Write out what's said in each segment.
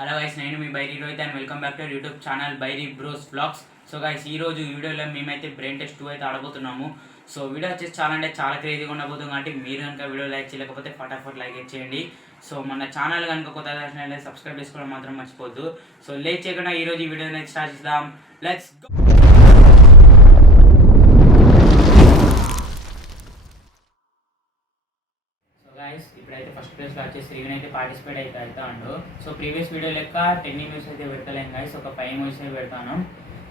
Hello guys, నేను మీ Byri Rohit and welcome back to YouTube channel Byri bros vlogs. So guys, ఈ రోజు వీడియోలో మేమైతే బ్రెయిన్ టెస్ట్ 2 అయితే ఆడబోతున్నాము. సో వీడియో వచ్చేసి చాలా క్రేజీగా ఉండబోతుంది. కాబట్టి మీరు కనుక వీడియో లైక్ చేయలేకపోతే ఫటాఫట్ లైక్ చేయండి. సో మన ఛానల్ కనుక కొత్త దర్శనం సబ్స్క్రైబ్ చేసుకోవడం మాత్రం మర్చిపోద్దు. సో లేట్ చేయకుండా ఈ రోజు ఈ వీడియోని స్టార్ట్ చేద్దాం. Let's go. ఇప్పుడైతే ఫస్ట్ ప్లేస్లో వచ్చేసి శ్రీవిన్ అయితే పార్టిసిపేట్ అయితే అవుతాడు. సో ప్రీవియస్ వీడియో లెక్క 10 ఇమేజెస్ అయితే పెడతలేం గైస్, ఒక 5 ఇమేజెస్ అయితే పెడతాను.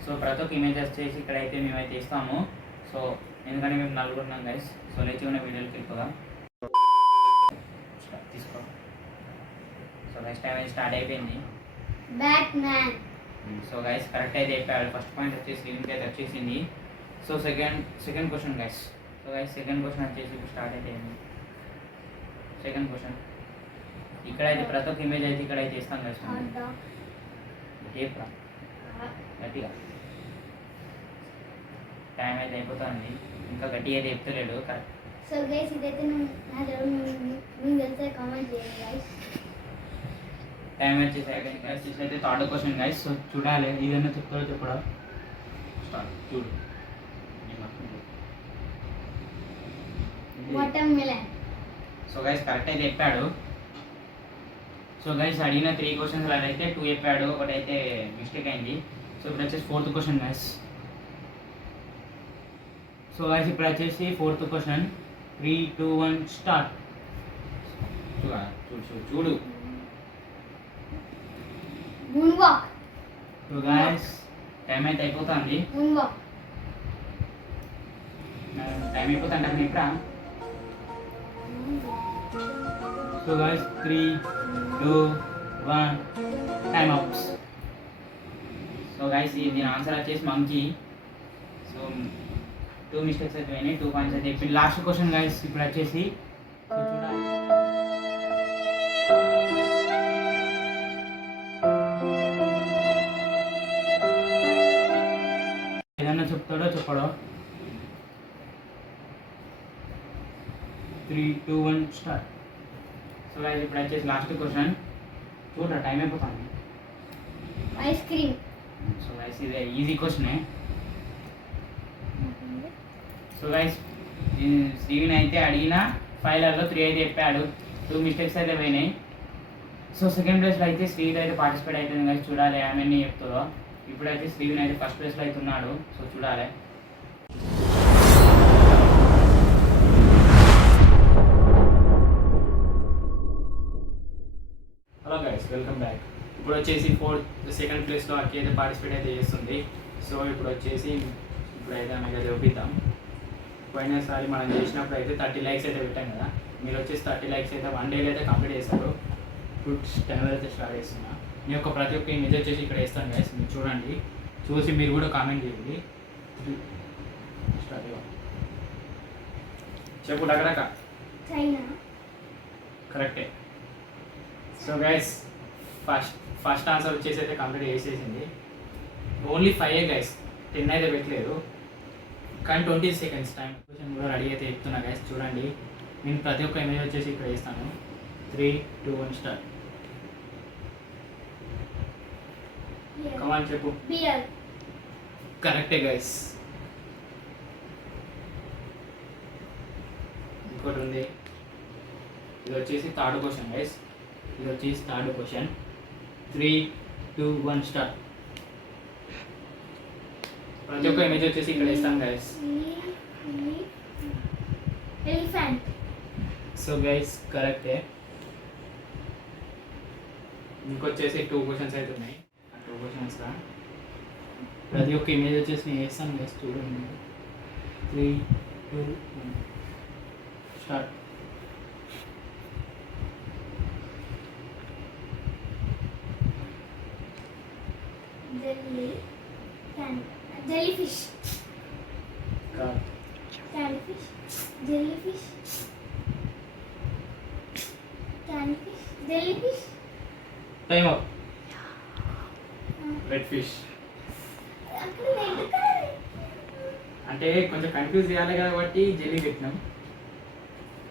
సో ప్రతి ఒక్క ఇమేజ్ వచ్చేసి ఇక్కడైతే మేమైతే ఇస్తాము. సో ఎందుకంటే మేము నలుగురున్నాం గైస్. సో లేచిన వీడియోకి వెళ్ళిపోదాం. తీసుకో. సో నెక్స్ట్ టైం అయితే స్టార్ట్ అయిపోయింది. సో గైస్ కరెక్ట్ అయితే చెప్పాడు. ఫస్ట్ పాయింట్ వచ్చేసి శ్రీవిన్కి అయితే వచ్చేసింది. So second question guys. So guys second question వచ్చేసి ఇప్పుడు స్టార్ట్ అయిపోయింది. సెకండ్ క్వశ్చన్ ఇక్కడైతే ప్రతి ఒక్క ఇమేజ్ అయితే ఇక్కడైతే ఇస్తాం కదా. గట్టిగా టైం అయితే అయిపోతుంది. ఇంకా గట్టిగా అయితే చెప్తలేడు. కరెక్ట్. సో గైస్ ఇదైతే మీకు తెలిసే కామెంట్ చేయండి గైస్. టైం వచ్చేసి అయిపోయింది గైస్. అయితే థర్డ్ క్వశ్చన్ గైస్. సో చూడాలి ఏదైనా చెప్తారో చెప్పడా. స్టార్ట్. చూడు. Water melon. So guys correct అయితే చెప్పాడు. సో గైస్ అడిగిన 3 క్వశ్చన్స్ అయితే 2 చెప్పాడు, ఒకటి అయితే మిస్టేక్ అయింది. సో ఇప్పుడు వచ్చేసి fourth question guys. So guys ఇప్పుడు వచ్చేసి ఫోర్త్ క్వశ్చన్. 3, 2, 1 స్టార్ట్. చూడు. సో గైస్ టైం అయితే అయిపోతుంది. టైం అయిపోతుంది అంటే ఇప్పుడు. So guys, 3, 2, 1, time out. So guys, దీని ఆన్సర్ వచ్చేసి మంకీ. సో 2 మిస్టేక్స్ అయితే అయినాయి, 2 పాయింట్స్ అయితే. ఇప్పుడు లాస్ట్ క్వశ్చన్ గైస్. ఇప్పుడు వచ్చేసి సో చూడాలి ఏదన్నా చెప్తాడో చెప్పడో. 3, 2, 1 స్టార్ట్. సో గైస్ ఇప్పుడు వచ్చేసి లాస్ట్ క్వశ్చన్. చూడరా టైం అయిపోతుంది. Ice cream. సో గైస్ ఇది ఈజీ క్వశ్చనే. సో గైస్ శ్రీవిన్ అయితే అడిగిన 5లలో 3 అయితే చెప్పాడు, 2 మిస్టేక్స్ అయితే పోయినాయి. సో సెకండ్ ప్లేస్లో అయితే శ్రీవిన్ అయితే పార్టిసిపేట్ అవుతుంది గైస్. చూడాలి ఆమె ఎన్ని చెప్తుందో. ఇప్పుడైతే శ్రీవిన్ అయితే ఫస్ట్ ప్లేస్లో అయితే ఉన్నాడు. సో చూడాలి. Hello guys, welcome back. ఇప్పుడు వచ్చేసి సెకండ్ ప్లేస్లో అక్కి అయితే పార్టిసిపేట్ అయితే చేస్తుంది. సో ఇప్పుడు వచ్చేసి ఇప్పుడైతే ఆమెకి చూపిద్దాం. పోయినసారి మనం చేసినప్పుడు అయితే 30 లైక్స్ అయితే పెట్టాం కదా. మీరు వచ్చేసి 30 లైక్స్ అయితే 1 డేలో అయితే కంప్లీట్ చేస్తారు. ఇప్పుడు టైమర్ అయితే స్టార్ట్ చేస్తున్నా. మీ యొక్క ప్రతి ఒక్క ఇమేజ్ వచ్చేసి ఇక్కడ వేస్తాను గైస్. మీరు చూడండి, చూసి మీరు కూడా కామెంట్ చేయండి. స్టార్ట్ చెప్పు. డగడక చైనా. కరెక్టే. సో గైస్ ఫస్ట్ ఆన్సర్ వచ్చేసి అయితే కంప్లీట్ చేసేసింది. ఓన్లీ 5 గైస్, 10 అయితే పెట్టలేదు. కానీ 20 సెకండ్స్ టైం. క్వశ్చన్ కూడా రెడీ అయితే చెప్తున్నా గైస్. చూడండి, నేను ప్రతి ఒక్క ఇమేజ్ వచ్చేసి ఇక్కడ వేస్తాను. 3, 2, 1 స్టార్ట్. కమాన్ చెప్పు. కరెక్టే గైస్. ఇంకోటి ఉంది. ఇది వచ్చేసి థర్డ్ క్వశ్చన్ గైస్. ఇది వచ్చేసి థర్డ్ క్వశ్చన్. 3, 2, 1 స్టార్ట్. ప్రతి ఒక్క ఇమేజ్ వచ్చేసి ఇక్కడ వేస్తాం గైస్. ఎలిఫెంట్. సో గైస్ కరెక్టే. ఇంకొచ్చేసి 2 క్వశ్చన్స్ అయితే ఉన్నాయి. ఆ 2 క్వశ్చన్స్ ప్రతి ఒక్క ఇమేజ్ వచ్చేసి నేను వేస్తాను గైస్. చూడండి. 3, 2, 1 start. Jellyfish. Time up. Red fish. అంటే కొంచెం కన్ఫ్యూజ్ చేయాలి కాబట్టి జెల్లీ పెట్టినాం.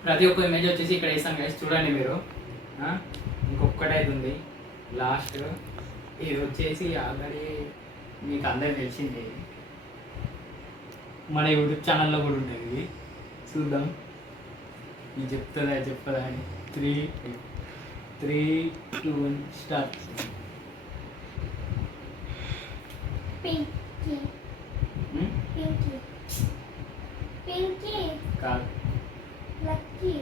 ప్రతి ఒక్క ఇమేజ్ వచ్చేసి ఇక్కడ వేస్తాం గైస్. చూడండి మీరు. ఇంకొకటి అయితే ఉంది. లాస్ట్ ఇది వచ్చేసి ఆల్రెడీ మీకు అందరికి తెలిసిందే, మన యూట్యూబ్ ఛానల్లో కూడా ఉంటుంది ఇది. చూద్దాం ఇది చెప్తుందా అని. 3, 2, 1 స్టార్ట్. పింకీ పింకీ పింకీ కాదు, lucky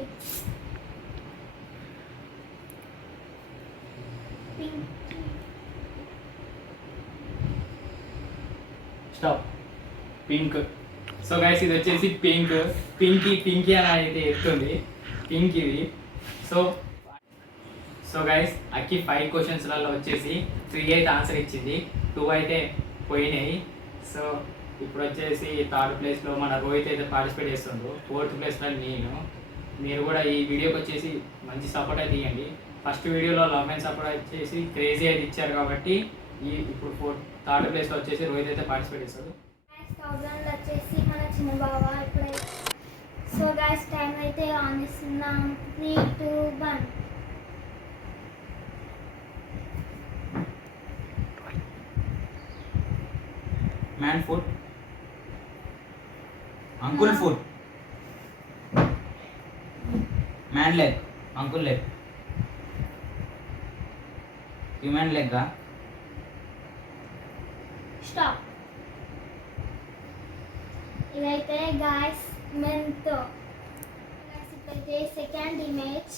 Pinky stop. Pink. So guys ఇది వచ్చేసి పింక్. పింకీ అని అయితే చెప్తుంది పింక్ ఇది. సో గైస్ అక్కి 5 క్వశ్చన్స్లలో వచ్చేసి 3 అయితే ఆన్సర్ ఇచ్చింది, 2 అయితే పోయినాయి. సో ఇప్పుడు వచ్చేసి 3rd ప్లేస్లో మన రోహిత్ అయితే పార్టిసిపేట్ చేస్తుండ్రు, 4th ప్లేస్లో నేను. మీరు కూడా ఈ వీడియోకి వచ్చేసి మంచి సపోర్ట్ అయితే ఇవ్వండి. ఫస్ట్ వీడియోలో లవ్ అండ్ సపోర్ట్ వచ్చేసి క్రేజీ అయితే ఇచ్చారు కాబట్టి ఇప్పుడు 3rd ప్లేస్లో వచ్చేసి రోహిత్ అయితే పార్టిసిపేట్ చేస్తారు. థౌజండ్ వచ్చేసి మన చిన్న బావ ఇప్పుడైతే. సో గైస్ టైం అయితే ఆన్ చేస్తున్నాం. 3, 2, 1. Man food, uncle food, man leg, uncle leg, human leg. Stop. ఇదైతే గాయస్ మెంతో. గాయస్ ఇప్పుడైతే సెకండ్ ఇమేజ్.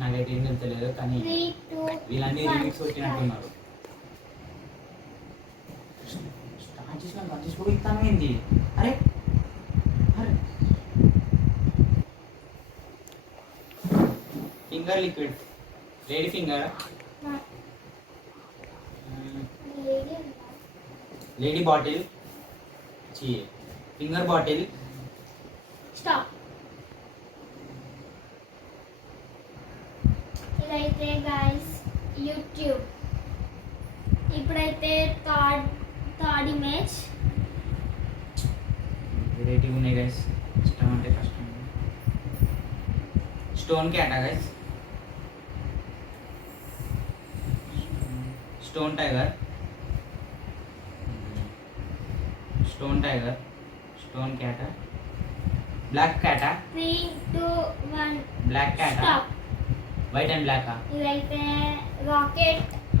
నాకైతే ఏం తెలియదు కానీ 3, 2, వీళ్ళన్నీ 1. రీమిక్స్ కొట్టినట్టున్నారు. స్టార్ట్ చేసిన గంటేసి కూడా ఇస్తాను ఏంది? అరే finger liquid, lady finger, lady bottle, finger bottle. Stop. ఇదైతే గాయస్ యూట్యూబ్. ఇప్పుడైతే థర్డ్ ఇమేజ్. వెరైటీ ఉన్నాయి గైస్, ఇష్టం అంటే కష్టం. స్టోన్ క్యాటా guys, stone tiger, stone tiger, stone క్యాటా, బ్లాక్ క్యాటా, 3, 2, 1. బ్లాక్ క్యాటా, స్టాప్. White and black. ఇదైతే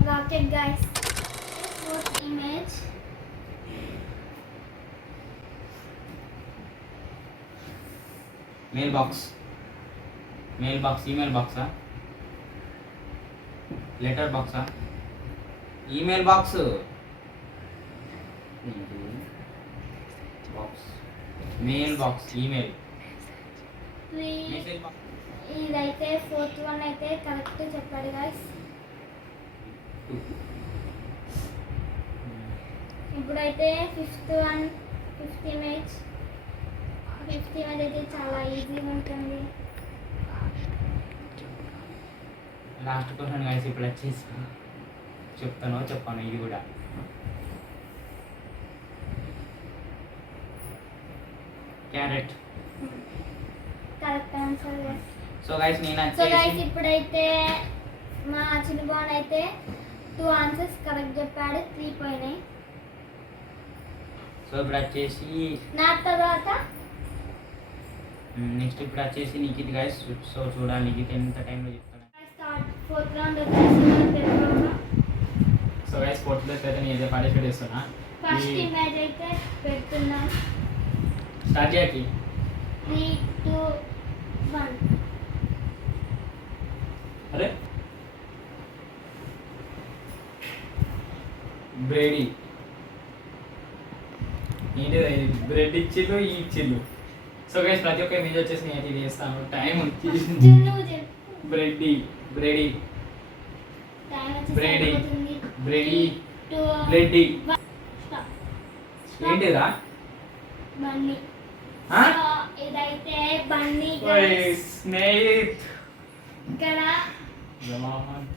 rocket guys. Fourth image. Mail box, email బాక్సా, లెటర్ బాక్సా, email box, mail box, email. 3. ఇదైతే ఫోర్త్ వన్ అయితే కరెక్ట్ చెప్పాడు గైస్. ఇప్పుడైతే ఫిఫ్త్ ఇమేజ్ అయితే చాలా ఈజీగా ఉంటుంది. లాస్ట్ క్వశ్చన్ గైస్ ఇప్పుడు వచ్చేసి చెప్పాను ఇది కూడా. Carrot. Correct answer. So guys నేను సో గైస్ వచ్చేసి ఇప్పుడైతే మా చిన్నబాన్ అయితే 2 ఆన్సర్స్ కరెక్ట్ చెప్పాడు, 3 పోయినాయి. సో ఇప్పుడు వచ్చేసి నా తర్వాత నెక్స్ట్ ఇప్పుడు వచ్చేసి నిఖిత్ గైస్. సో చూడాలి నిఖిత్ ఎంత టైంలో చెప్తాను. స్టార్ట్. ఫోర్త్ రౌండ్ వచ్చేసి మన తెలుగులో సో గైస్ 4th ప్లేస్ అయితే నేను ఇదే పార్టిసిపేట్ చేస్తున్నా. ఫస్ట్ ఇమేజ్ అయితే పెడుతున్నాను. స్టార్ట్ చేయకి. 3, 2, 1. అరే బ్రేడీ ఏంటిది, బ్రెడ్ ఇచ్చిళ్ళు ఈ ఇచ్చిళ్ళు. సో గైస్ ప్రతి ఒక్క ఇమేజ్ వచ్చేసి నేను ఇది చేస్తాను. టైం వచ్చేసి బ్రెడీ టైం బ్రెడీ వచ్చేసి బ్రెడీ 2, బ్రెడీ 1. స్టాప్. ఏంటిదా? బన్నీ. ఆ? సో ఇదైతే బన్నీ ఓయ్ guys. స్నేహిత్. ఇక్కడ Zaman.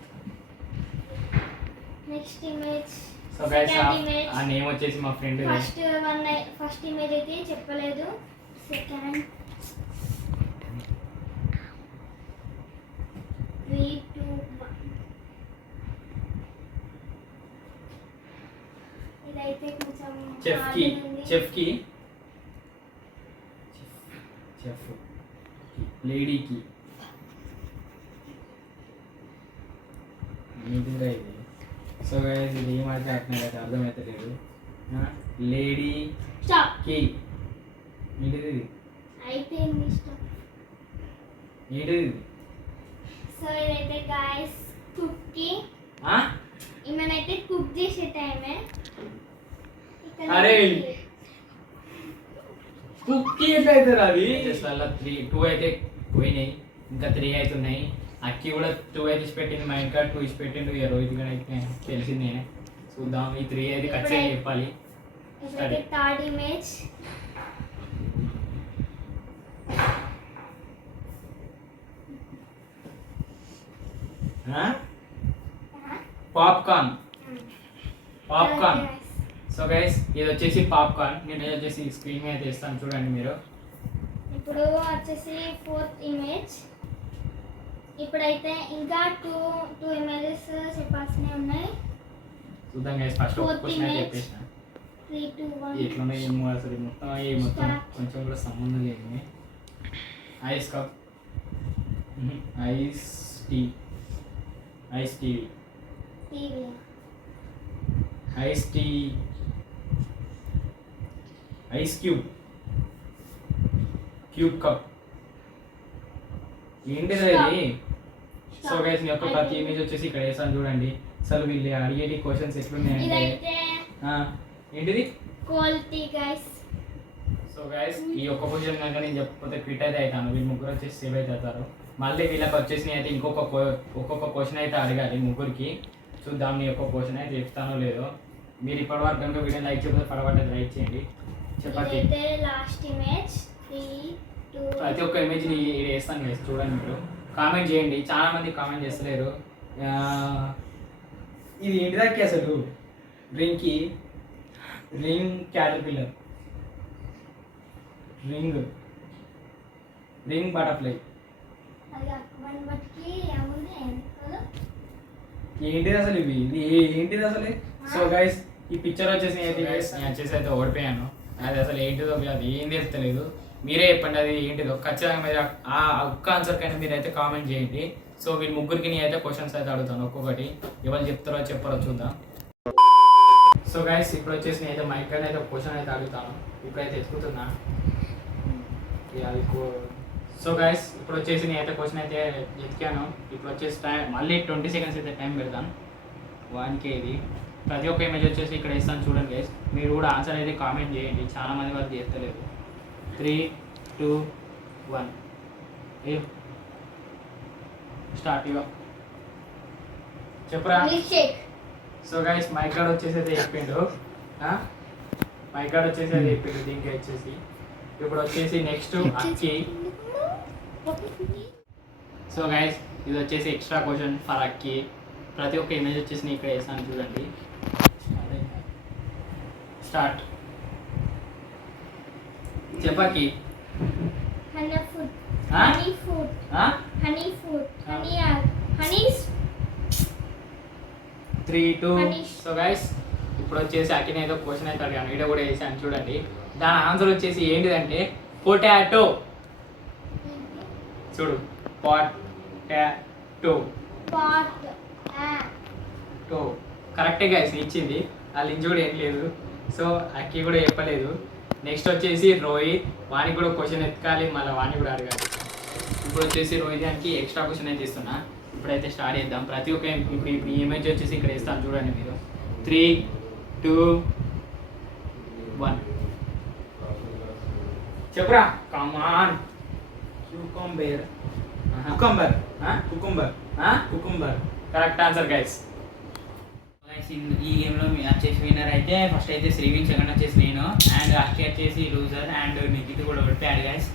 Next image. So guys second image. ఆ నేమ్ వచ్చేసి మా ఫ్రెండ్. ఫస్ట్ ఇమేజ్ అయితే చెప్పలేదు. సెకండ్. 3, 2, 1. ఇదైతే కొంచెం చెఫ్కి hard ఉంది. చెఫ్కి చెఫ్ లేడీకి ఏంటిదిరా ఇది? సో గైస్ ఇది ఏం మాట్లాడుతున్నారు అయితే అర్థమవుతలేదు. లేడీ స్టాప్ కి ఏంటిది ఇది? అయిపోయింది స్టాప్. ఏంటిది ఇది? సో ఇదైతే గాయస్ కుక్కి ఆ? ఏమైనా కుక్ చేసే టైమే. అరే! కుక్కీ ఎట్లయితే అది అలా 2 అయితే పోయినాయి, ఇంకా 3 అయితే ఉన్నాయి. అక్కి కూడా 2 అయితే ఇచ్చి పెట్టింది, మా ఇంకా 2 ఇచ్చి పెట్టిండు. ఇక రోహిత్ కూడా అయితే తెలిసింది నేనే. చూద్దాం, ఈ 3 అయితే ఖచ్చితంగా చెప్పాలి. ఇప్పుడైతే third image. Popcorn popcorn. So guys ఇది వచ్చేసి పాప్కార్న్. నేను వచ్చేసి స్క్రీన్ మీద తీస్తాను చూడండి మీరు. ఇప్పుడు వచ్చేసి ఫోర్త్ ఇమేజ్. ఇప్పుడైతే ఇంకా టూ ఇమేజెస్ చెప్పాల్సినవి ఉన్నాయి. చూద్దాం గైస్. ఫస్ట్ Fourth క్వశ్చన్ అయితే image. చెప్పేసిన 3, 2, 1. ఎట్లున్నాయి ఏమో అసలు మొత్తం కొంచెం కూడా సంబంధం లేదు. Ice cup, ice tea, ice TV, TV. Ice tea, ice cube, cube cup. ఏంటిది ఇది? సో గైస్ నేను ఒక ప్రతి ఇమేజ్ వచ్చేసి ఇక్కడ వేసాను చూడండి. అసలు వీళ్ళు అడిగేటి క్వశ్చన్స్ ఎట్లున్నాయంటే ఇదైతే ఏంటిది క్వాలిటీ గైస్. సో గైస్ ఈ ఒక్క క్వశ్చన్ కనుక నేను చెప్పకపోతే క్విట్ అయితే అవుతాను. వీళ్ళు ముగ్గురు వచ్చేసి సేవ్ అయితే అవుతారు. మళ్ళీ వీళ్ళకి వచ్చేసి అయితే ఒక్కొక్క క్వశ్చన్ అయితే అడగాలి ముగ్గురికి. చూద్దాం నీ ఒక్క క్వశ్చన్ అయితే చెప్తానో లేదో. మీరు ఇప్పటివరకు కనుక వీడియో లైక్ చేయకపోతే పడబట్టేది లైక్ చేయండి. చెప్పండి. ఇదైతే లాస్ట్ ఇమేజ్. 3, 2. ప్రతి ఒక్క ఇమేజ్ని ఇది వేస్తాను గైస్, చూడండి మీరు. కామెంట్ చేయండి, చాలా మంది కామెంట్ చేస్తలేరు. ఇది ఏంటిదాకి అసలు? రింగ్కి రింగ్ క్యాటర్పిల్లర్, రింగ్ బటర్ఫ్లై. అది అక్బర్ బట్కి ఏముంది కదా. ఏంటిది అసలు ఇవి? ఇది ఏంటిది అసలు? సో గైస్ ఈ పిక్చర్ వచ్చేసి అయితే గైస్ నేను వచ్చేసి అయితే ఓడిపోయాను. అది అసలు ఏంటిదో అది ఏం తెలుస్తలేదు. మీరే చెప్పండి అది ఏంటిదో. ఖచ్చితంగా మీరు ఆ ఒక్క ఆన్సర్కైనా మీరు అయితే కామెంట్ చేయండి. సో వీళ్ళు ముగ్గురికి నేను అయితే క్వశ్చన్స్ అయితే అడుగుతాను ఒక్కొక్కటి. ఎవరు చెప్తారో చెప్పారో చూద్దాం. సో గైస్ ఇప్పుడు వచ్చేసి నేను అయితే మైక్ అయితే ఒక క్వశ్చన్ అయితే అడుగుతాను. ఇప్పుడైతే ఎత్తుకుతున్నా. సో గైస్ ఇప్పుడు వచ్చేసి నేను అయితే క్వశ్చన్ అయితే ఎతికాను. ఇప్పుడు వచ్చేసి టైం మళ్ళీ 20 seconds అయితే టైం పెడతాను. 1K ఇది. ప్రతి ఒక్క ఇమేజ్ వచ్చేసి ఇక్కడ ఇస్తాను చూడండి గైస్. మీరు కూడా ఆన్సర్ అయితే కామెంట్ చేయండి, చాలా మంది వాళ్ళు చేస్తలేదు. 3, 2, 1 స్టార్ట్. ఇవ్వ చెప్పురా. Milkshake. సో గైస్ మైక్ గార్డ్ వచ్చేసి అయితే చెప్పిండు. మైక్ గార్డ్ వచ్చేసి అయితే చెప్పిండు దీనికి వచ్చేసి. ఇప్పుడు వచ్చేసి నెక్స్ట్ అక్కి. సో గైస్ ఇది వచ్చేసి ఎక్స్ట్రా క్వశ్చన్ ఫర్ అక్కి. ప్రతి ఒక్క ఇమేజ్ వచ్చేసి నేను ఇక్కడ వేస్తాను చూడండి. స్టార్ట్. చెప్పకి. Honey food. ఆ? Honey food. Honey food. Honey 3, 2. Honey. So guys ఇప్పుడు వచ్చేసి అక్కిని ఏదో క్వశ్చన్ అయితే అడిగాను. వీడియో కూడా వేసాను చూడండి. దాని ఆన్సర్ వచ్చేసి ఏంటిదంటే పొటాటో. చూడు పొటాటో. టో కరెక్టే గైస్ ఇచ్చింది. వాళ్ళు ఇంచు కూడా ఏం లేదు. సో అక్కి కూడా చెప్పలేదు. నెక్స్ట్ వచ్చేసి రోహిత్. వానికి కూడా క్వశ్చన్ ఎత్తుకాలి, మళ్ళీ వాడిని కూడా అడగాలి. ఇప్పుడు వచ్చేసి రోహిత్ దానికి ఎక్స్ట్రా క్వశ్చన్ అయితే ఇస్తున్నా. ఇప్పుడైతే స్టార్ట్ చేద్దాం. ప్రతి ఒక్క ఇప్పుడు ఈ ఇమేజ్ వచ్చేసి ఇక్కడ వేస్తాను చూడండి మీరు. 3, 2, 1 చెప్పురా. Come on. Cucumber correct answer guys. ఈ గేమ్లో వచ్చేసి విన్నర్ అయితే ఫస్ట్ అయితే శ్రీవింగ్, సెకండ్ వచ్చేసి నేను, అండ్ అక్షయ్ వచ్చేసి లూజర్, అండ్ నిఖిత్ కూడా ఓడిపోయాడు గైస్.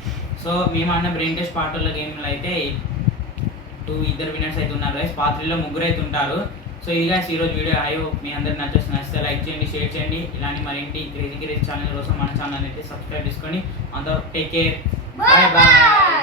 సో మేము అన్న బ్రెయిన్ టెస్ట్ పార్ట్లో గేమ్లో అయితే 2 విన్నర్స్ అయితే ఉన్నారు గైస్. పార్ట్ 3లో 3 అయితే ఉంటారు. సో ఇది గైస్ ఈరోజు వీడియో. ఐ హోప్ మీ అందరికి నచ్చితే లైక్ చేయండి, షేర్ చేయండి. ఇలాంటి మరేంటి క్రేజీ ఛానల్ కోసం మన ఛానల్ అయితే సబ్స్క్రైబ్ చేసుకోండి. అందరూ టేక్ కేర్. Bye bye.